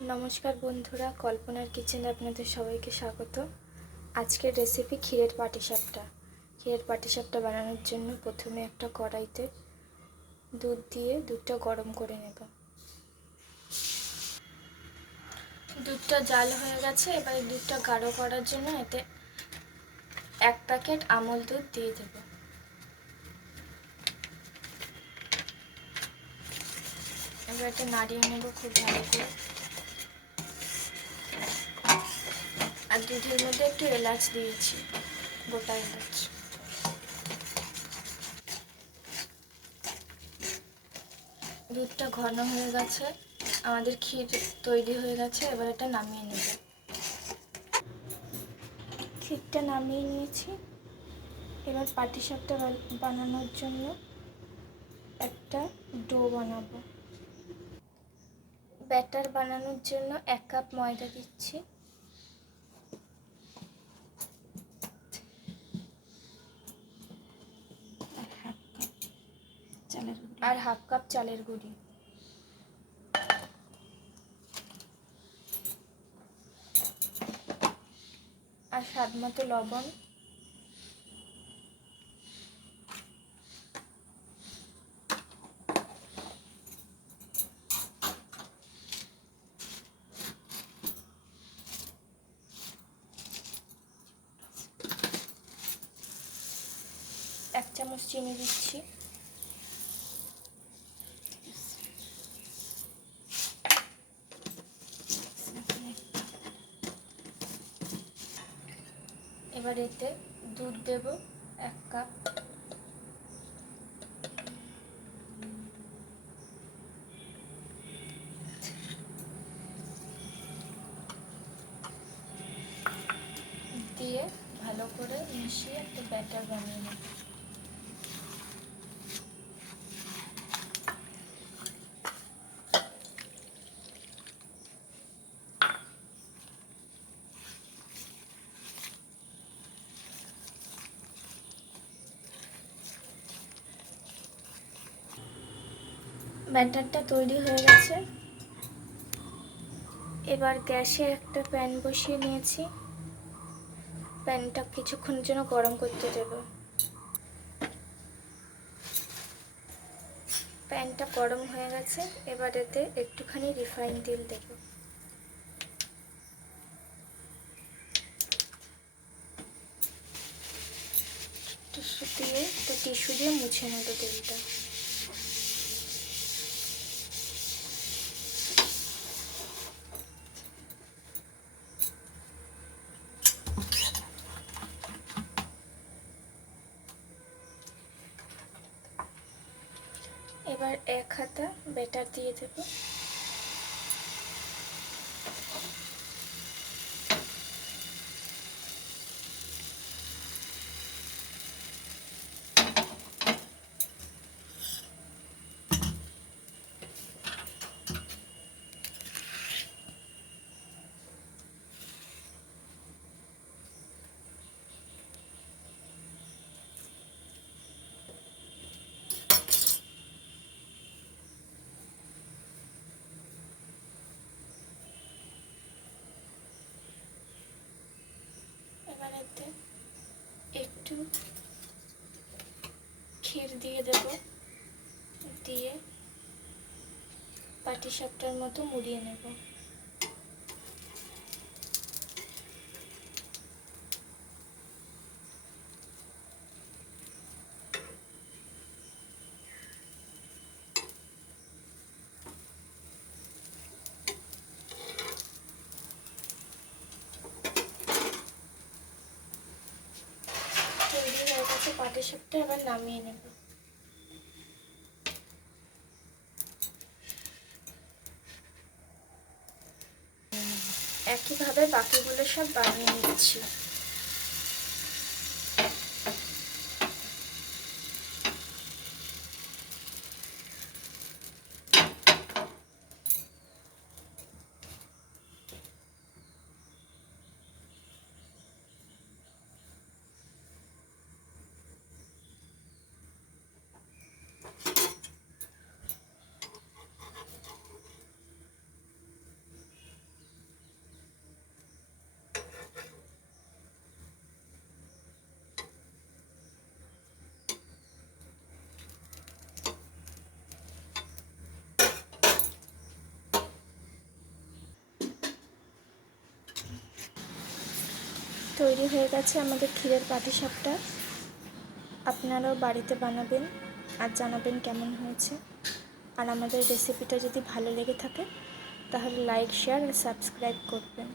নমস্কার বন্ধুরা, কল্পনার কিচেনে আপনাদের সবাইকে স্বাগত। আজকের রেসিপি ক্ষীরের পাটিসাপটা। ক্ষীরের পাটিসাপটা বানানোর জন্য প্রথমে একটা কড়াইতে দুধ দিয়ে দুধটা গরম করে নেব। দুধটা জাল হয়ে গেছে, এবারে দুধটা গাঢ় করার জন্য এতে এক প্যাকেট আমল দুধ দিয়ে দেব। এবার এটা নাড়িয়ে নেব খুব ভালো করে। দুধের মধ্যে একটু এলাচ দিয়েছি, গোটা এলাচ। দুধটা ঘন হয়ে গেছে, আমাদের ক্ষীর তৈরি হয়ে গেছে, এবার এটা নামিয়ে নেব। ক্ষীরটা নামিয়ে নিয়েছি, এবার পাটিসাপটা বানানোর জন্য একটা ডো বানাবো। ব্যাটার বানানোর জন্য এক কাপ ময়দা দিচ্ছি। আর হাফ কাপ চালের গুঁড়ি। আর স্বাদ মতো লবণ। এক চামচ চিনি দিচ্ছি। এবার এতে দুধ দেব এক কাপ। দিয়ে ভালো করে মিশিয়ে একটা ব্যাটার বানিয়ে নেব। ব্যাটারটা তৈরি হয়ে গেছে। এবার গ্যাসে একটা প্যান বসিয়ে নিয়েছি। প্যানটা কিছুক্ষণের জন্য গরম করতে দেব। প্যানটা গরম হয়ে গেছে, এবার এতে একটুখানি রিফাইন তেল দেব। টিস্যু দিয়ে তো টিস্যু দিয়ে মুছে নেব তেলটা। এবার এক হাতা বেটার দিয়ে দেব। এবার একটু ক্ষীর দিয়ে দেব দিয়ে পাটি সাপটার মতো মুড়িয়ে নেব তৈরি গেছে পাটি সাপটা এবার নামিয়ে নেব। একইভাবে বাকিগুলো সব বানিয়ে নিচ্ছি। তৈরি হয়ে গেছে আমাদের ক্ষীরের পাটিসাপটা। আপনারাও বাড়িতে বানাবেন আর জানাবেন কেমন হয়েছে। আর আমাদের রেসিপিটা যদি ভালো লেগে থাকে, তাহলে লাইক শেয়ার আর সাবস্ক্রাইব করবেন।